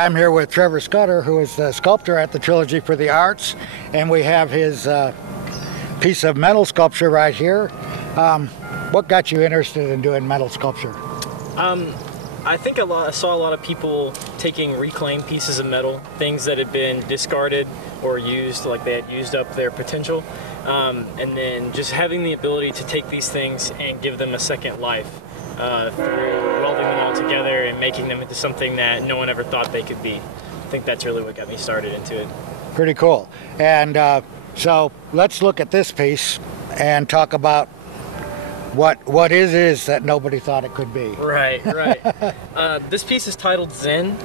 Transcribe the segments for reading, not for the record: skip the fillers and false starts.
I'm here with Trevor Scudder, who is the sculptor at the Trilogy for the Arts, and we have his piece of metal sculpture right here. What got you interested in doing metal sculpture? I think I saw a lot of people taking reclaimed pieces of metal, things that had been discarded or used, like they had used up their potential, and then just having the ability to take these things and give them a second life through welding them all together and making them into something that no one ever thought they could be. I think that's really what got me started into it. Pretty cool. And so let's look at this piece and talk about what it is that nobody thought it could be. Right. This piece is titled Zen.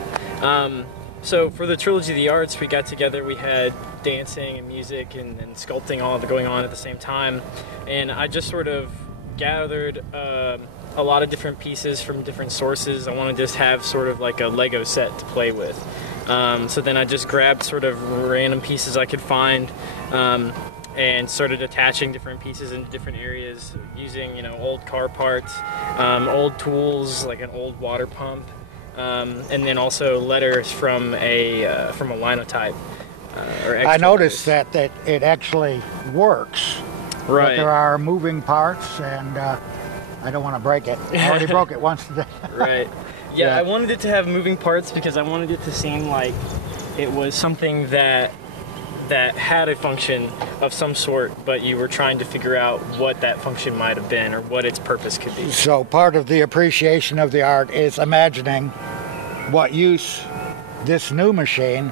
So for the Trilogy of the Arts, we got together, we had dancing and music and sculpting all going on at the same time. And I just sort of gathered a lot of different pieces from different sources. I want to just have sort of like a Lego set to play with. So then I just grabbed sort of random pieces I could find and started attaching different pieces into different areas using, old car parts, old tools like an old water pump, and then also letters from a linotype. I noticed that it actually works. Right. But there are moving parts, and I don't want to break it. I already broke it once today. Right. Yeah, I wanted it to have moving parts because I wanted it to seem like it was something that had a function of some sort, but you were trying to figure out what that function might have been or what its purpose could be. So part of the appreciation of the art is imagining what use this new machine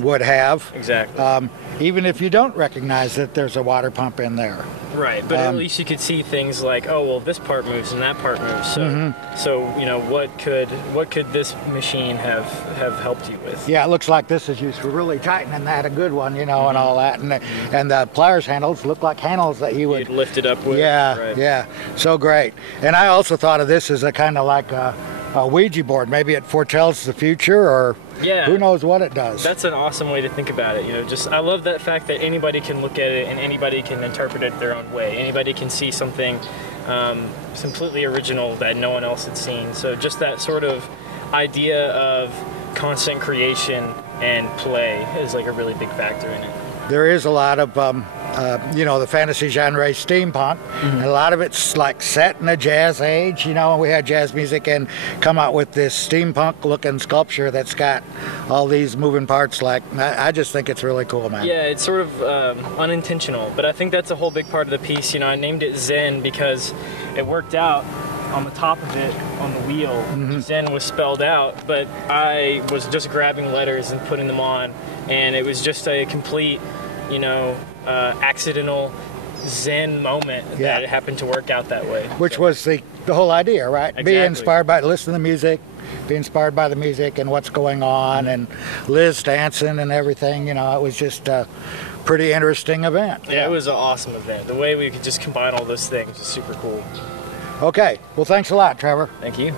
would have. Exactly. Even if you don't recognize that there's a water pump in there. Right, but at least you could see things like, oh, well, this part moves and that part moves. So, so what could this machine have helped you with? Yeah, it looks like this is used for really tightening that, a good one, and all that. And the pliers handles look like handles that you'd lift it up with. Yeah, right. Yeah, so great. And I also thought of this as a kind of like a Ouija board. Maybe it foretells the future, or who knows what it does. That's an awesome way to think about it. I love that fact that anybody can look at it and anybody can interpret it their own way. Anybody can see something completely original that no one else had seen. So just that sort of idea of constant creation and play is like a really big factor in it. There is a lot of, the fantasy genre is steampunk, and a lot of it's like set in a jazz age, and we had jazz music and come out with this steampunk looking sculpture that's got all these moving parts. I just think it's really cool, man. Yeah, it's sort of unintentional, but I think that's a whole big part of the piece. I named it Zen because it worked out. On the top of it, on the wheel, Zen was spelled out, but I was just grabbing letters and putting them on, and it was just a complete, accidental Zen moment that it happened to work out that way. Which was the whole idea, right? Exactly. Be inspired by, listen to the music, be inspired by the music and what's going on, and Liz dancing and everything. It was just a pretty interesting event. Yeah, it was an awesome event. The way we could just combine all those things is super cool. Okay, well, thanks a lot, Trevor. Thank you.